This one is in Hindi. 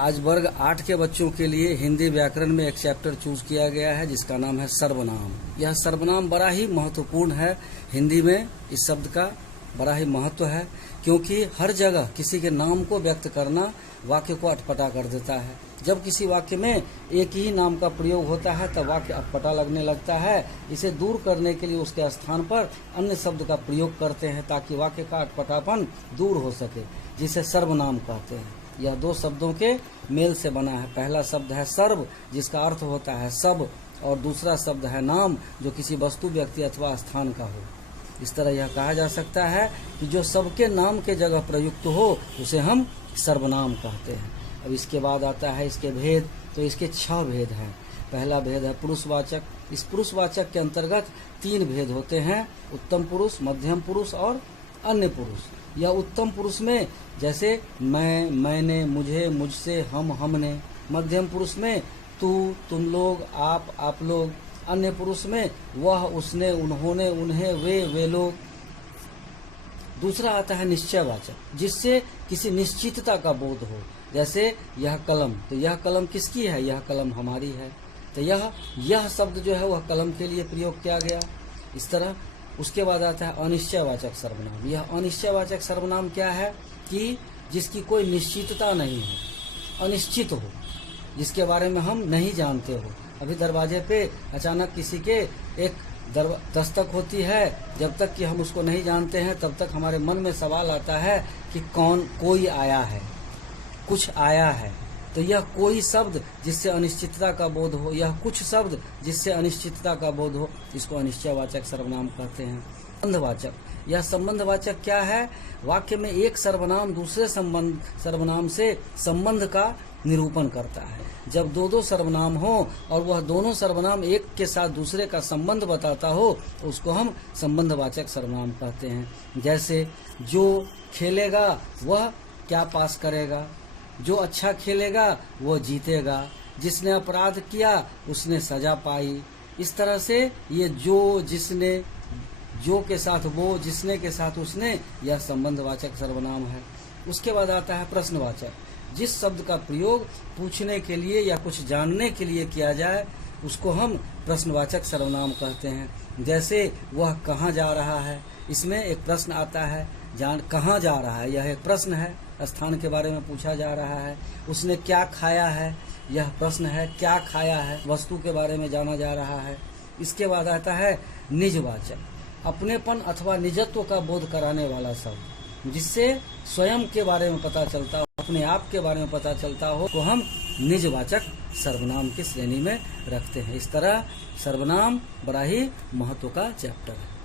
आज वर्ग 8 के बच्चों के लिए हिंदी व्याकरण में एक चैप्टर चूज किया गया है जिसका नाम है सर्वनाम। यह सर्वनाम बड़ा ही महत्वपूर्ण है। हिंदी में इस शब्द का बड़ा ही महत्व है क्योंकि हर जगह किसी के नाम को व्यक्त करना वाक्य को अटपटा कर देता है। जब किसी वाक्य में एक ही नाम का प्रयोग होता है तब वाक्य अटपटा लगने लगता है। इसे दूर करने के लिए उसके स्थान पर अन्य शब्द का प्रयोग करते हैं ताकि वाक्य का अटपटापन दूर हो सके, जिसे सर्वनाम कहते हैं। यह दो शब्दों के मेल से बना है। पहला शब्द है सर्व, जिसका अर्थ होता है सब, और दूसरा शब्द है नाम, जो किसी वस्तु, व्यक्ति अथवा स्थान का हो। इस तरह यह कहा जा सकता है कि जो सबके नाम के जगह प्रयुक्त हो उसे हम सर्वनाम कहते हैं। अब इसके बाद आता है इसके भेद। तो इसके 6 भेद हैं। पहला भेद है पुरुषवाचक। इस पुरुषवाचक के अंतर्गत 3 भेद होते हैं: उत्तम पुरुष, मध्यम पुरुष और अन्य पुरुष। यह उत्तम पुरुष में जैसे मैं, मैंने, मुझे, मुझसे, हम, हमने। मध्यम पुरुष में तू, तुम लोग, आप लोग। अन्य पुरुष में वह, उसने, उन्होंने, उन्हें, वे लोग। दूसरा आता है निश्चयवाचक, जिससे किसी निश्चितता का बोध हो। जैसे यह कलम, तो यह कलम किसकी है? यह कलम हमारी है। तो यह शब्द जो है वह कलम के लिए प्रयोग किया गया। इस तरह उसके बाद आता है अनिश्चयवाचक सर्वनाम। यह अनिश्चयवाचक सर्वनाम क्या है? कि जिसकी कोई निश्चितता नहीं हो, अनिश्चित हो, जिसके बारे में हम नहीं जानते हो। अभी दरवाजे पे अचानक किसी के एक दस्तक होती है, जब तक कि हम उसको नहीं जानते हैं तब तक हमारे मन में सवाल आता है कि कोई आया है, कुछ आया है। तो यह कोई शब्द जिससे अनिश्चितता का बोध हो, यह कुछ शब्द जिससे अनिश्चितता का बोध हो, इसको अनिश्चयवाचक सर्वनाम कहते हैं। संबंधवाचक, यह संबंधवाचक क्या है? वाक्य में एक सर्वनाम दूसरे सर्वनाम से संबंध का निरूपण करता है। जब दो सर्वनाम हो और वह दोनों सर्वनाम एक के साथ दूसरे का संबंध बताता हो, तो उसको हम संबंधवाचक सर्वनाम कहते हैं। जैसे जो खेलेगा वह क्या पास करेगा, जो अच्छा खेलेगा वो जीतेगा, जिसने अपराध किया उसने सजा पाई। इस तरह से ये जो, जिसने, जो के साथ वो, जिसने के साथ उसने, यह संबंधवाचक सर्वनाम है। उसके बाद आता है प्रश्नवाचक। जिस शब्द का प्रयोग पूछने के लिए या कुछ जानने के लिए किया जाए उसको हम प्रश्नवाचक सर्वनाम कहते हैं। जैसे वह कहाँ जा रहा है, इसमें एक प्रश्न आता है। कहाँ जा रहा है, यह एक प्रश्न है, स्थान के बारे में पूछा जा रहा है। उसने क्या खाया है, यह प्रश्न है, क्या खाया है, वस्तु के बारे में जाना जा रहा है। इसके बाद आता है निजवाचक, अपनेपन अथवा निजत्व का बोध कराने वाला शब्द, जिससे स्वयं के बारे में पता चलता हो, अपने आप के बारे में पता चलता हो, तो हम निजवाचक सर्वनाम की श्रेणी में रखते हैं। इस तरह सर्वनाम बड़ा ही महत्व का चैप्टर है।